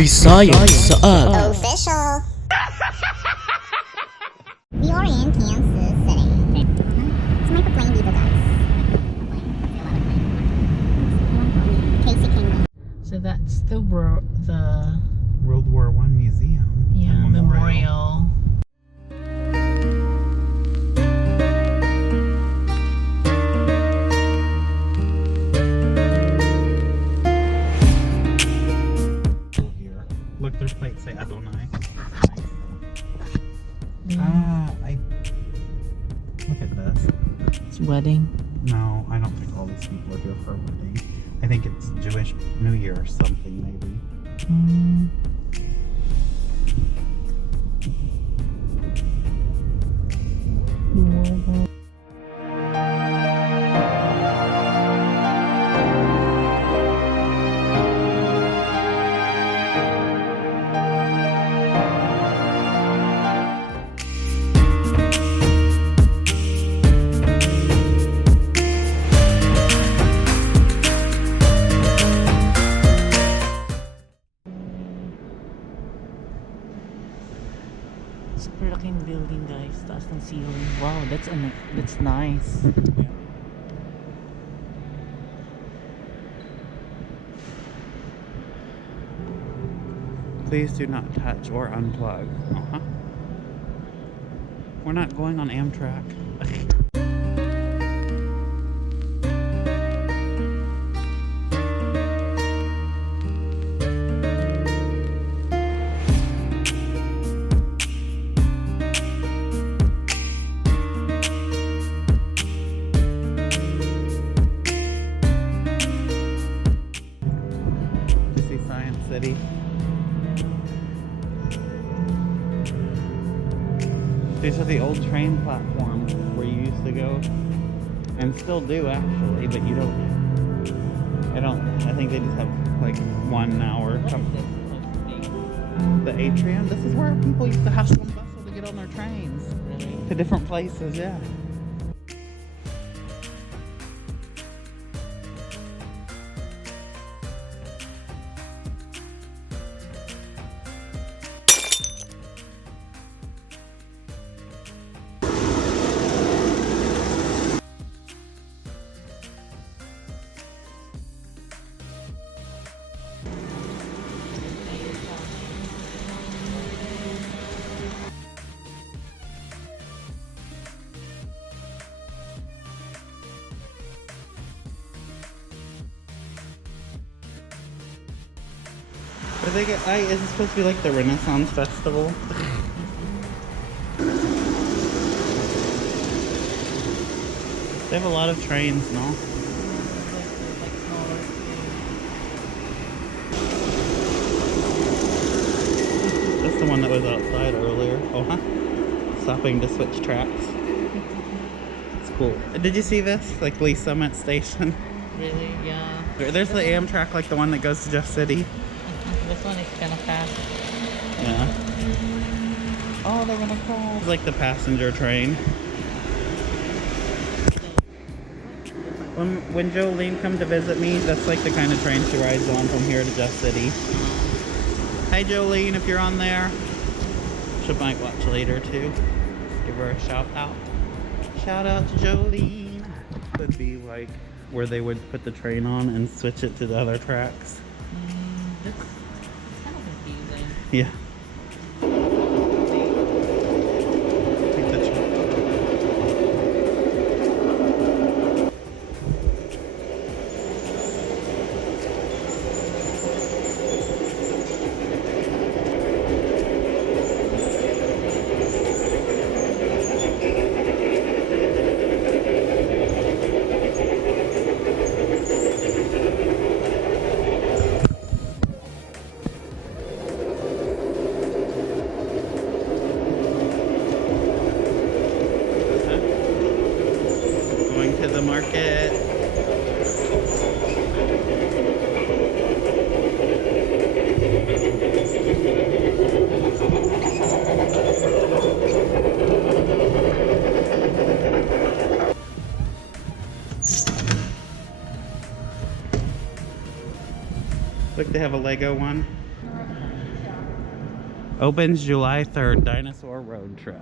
Bisaya Saad. Official. We are in Kansas City. It's my plane dito, guys. Casey Kingdom. So that's the World War I Museum. and memorial. Here. Look, there's plates say Adonai. Look at this. It's wedding. No, I don't think all these people are here for a wedding. I think it's Jewish New Year or something, maybe. Super laking building, guys. Taas ng ceiling. Wow, that's nice. Please do not touch or unplug. We're not going on Amtrak. To see Science City. These are the old train platforms where you used to go, and still do actually, but you don't. I think they just have like one hour. The atrium. This is where people used to hustle and bustle to get on their trains to different places. Yeah. Is it supposed to be like the Renaissance Festival? They have a lot of trains, no? That's the one that was outside earlier. Stopping to switch tracks. It's cool. Did you see this? Like Lee Summit Station? Really? Yeah. There's the Amtrak, like the one that goes to Jeff City. This one is kind of fast. Yeah. Oh, they're gonna call. It's like the passenger train. When Jolene come to visit me, that's like the kind of train she rides on from here to Jeff City. Hi Jolene, if you're on there. She might watch later too. Give her a shout out. Shout out to Jolene. Would be like where they would put the train on and switch it to the other tracks. That's kind of confusing. Yeah. To the market. Look, they have a Lego one. Opens July 3rd, Dinosaur Road Trip.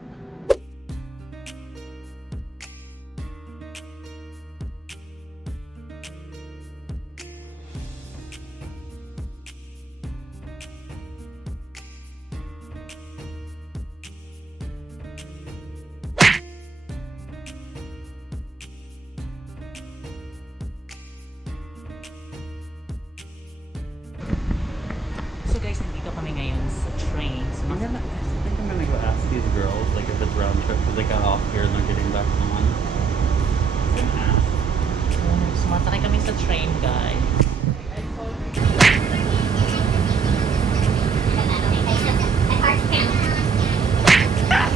So guys, nandito kami ngayon sa train. So, I think I'm gonna go ask these girls, like if it's round trip, because they got off here and they're getting back on. I'm gonna ask. sumasakay kami sa train, guys.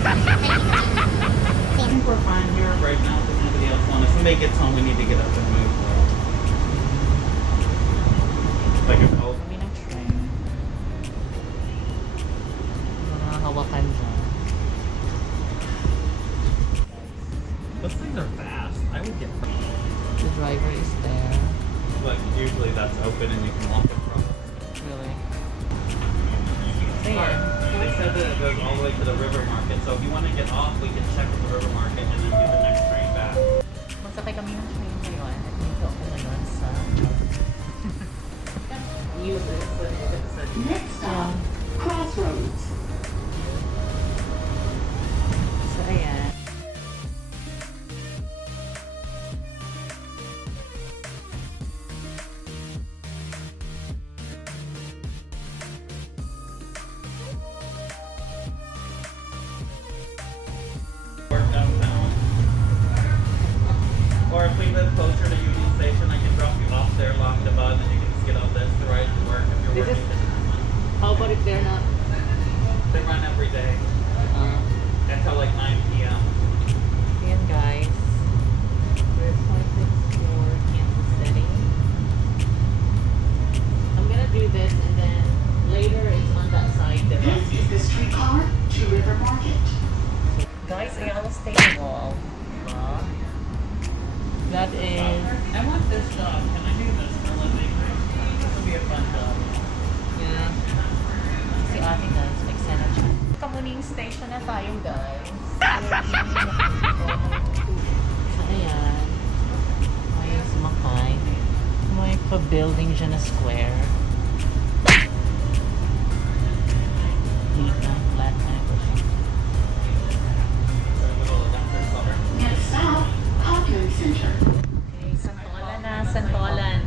I think we're fine here right now because nobody else wants us. When they get home, we need to get up and move. Like if oh, Kami ng train. Mga hawakan dyan. those things are fast. I would get. The driver is there. But usually that's open and you can walk in front. Really? They said that it goes all the way to the river market. So if you want to get off, we can check with the river market and then do the next train back. Magsakay kami ng train ngayon. At dito ako ngayon sa uses. Next stop, Crossroads. So ayan. Work downtown. Or if we live closer to Union Station, I can drop you off there along the bus and you can just get on this to ride to work if you're This working. is- How about if they're not? They run every day until like 9 p.m. Ayan guys. We're pointed for Kansas City. I'm gonna do this and then later it's on that side. Diba? This is the streetcar to River Market. Guys, Ayala State Wall. Diba? That is... I want this job. Can I do this for a living? This will be a fun job. Yeah. Si ate guys, nagsena siya. Kamuning station na tayo guys. So ayan. May sumakay. May pa-building siya na square. Dito, flat na ito siya. Next stop, Parkland Center. Okay, Santolan na, Santolan.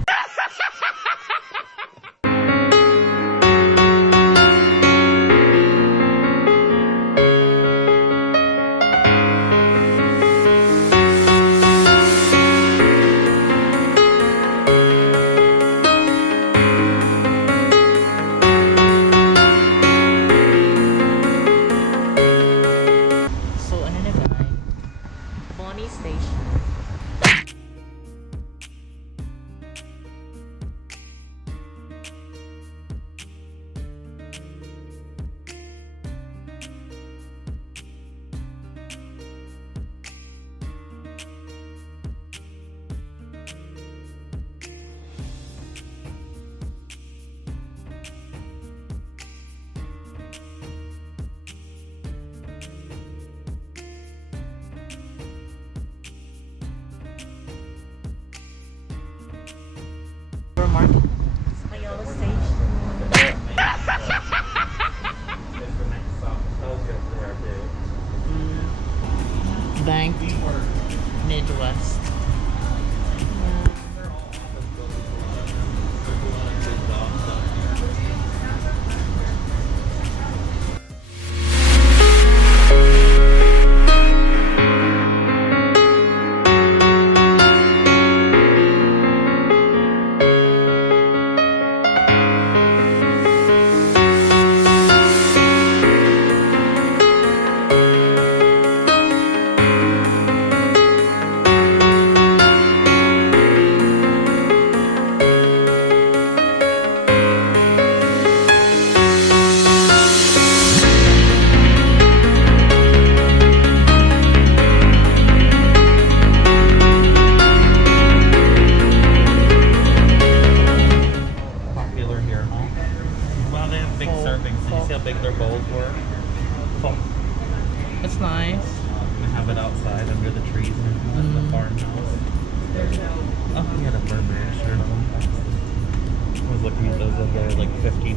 You see how big their bowls were? Full. It's nice. And have it outside under the trees in the farmhouse. Oh, he had a Burberry shirt on. I was looking at those over there, like $1,500.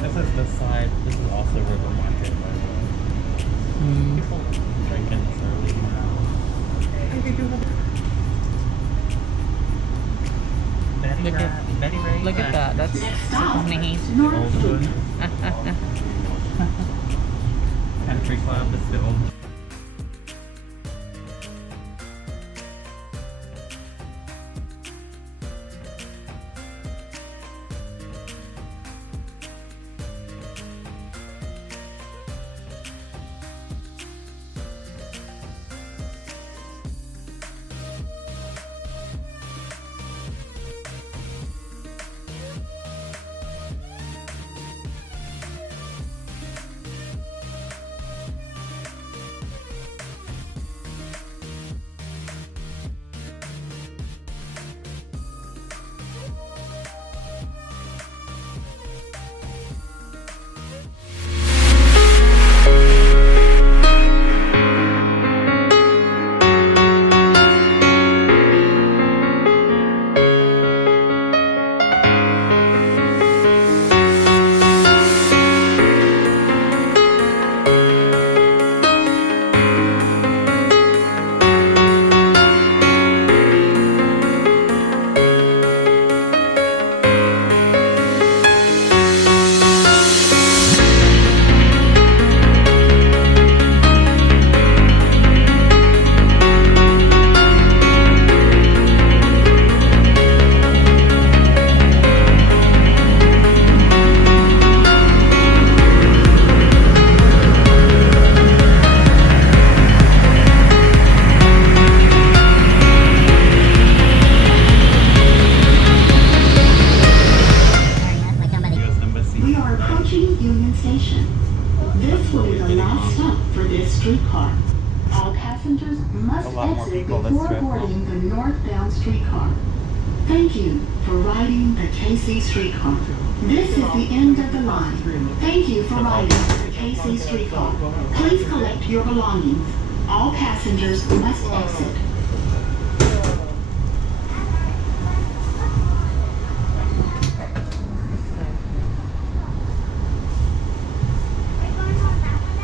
This is this side. This is also River Market, by the way. People drinking this early now. Betty Ray. Look at that. That's Stop. nice. North Old Loop. one. Country Club is the old. streetcar. All passengers must A lot more exit people this before trip. boarding the northbound streetcar. Thank you for riding the KC streetcar. This is the end of the line. Thank you for riding the KC streetcar. Please collect your belongings. All passengers must exit.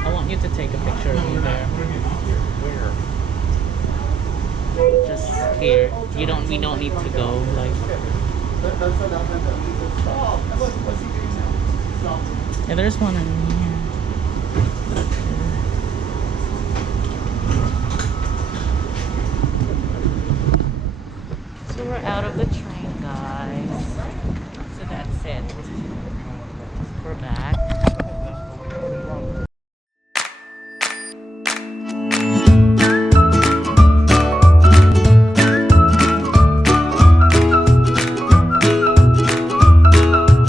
I want you to take a picture of me there. Where? Just here. We don't need to go like. Yeah, there's one in here.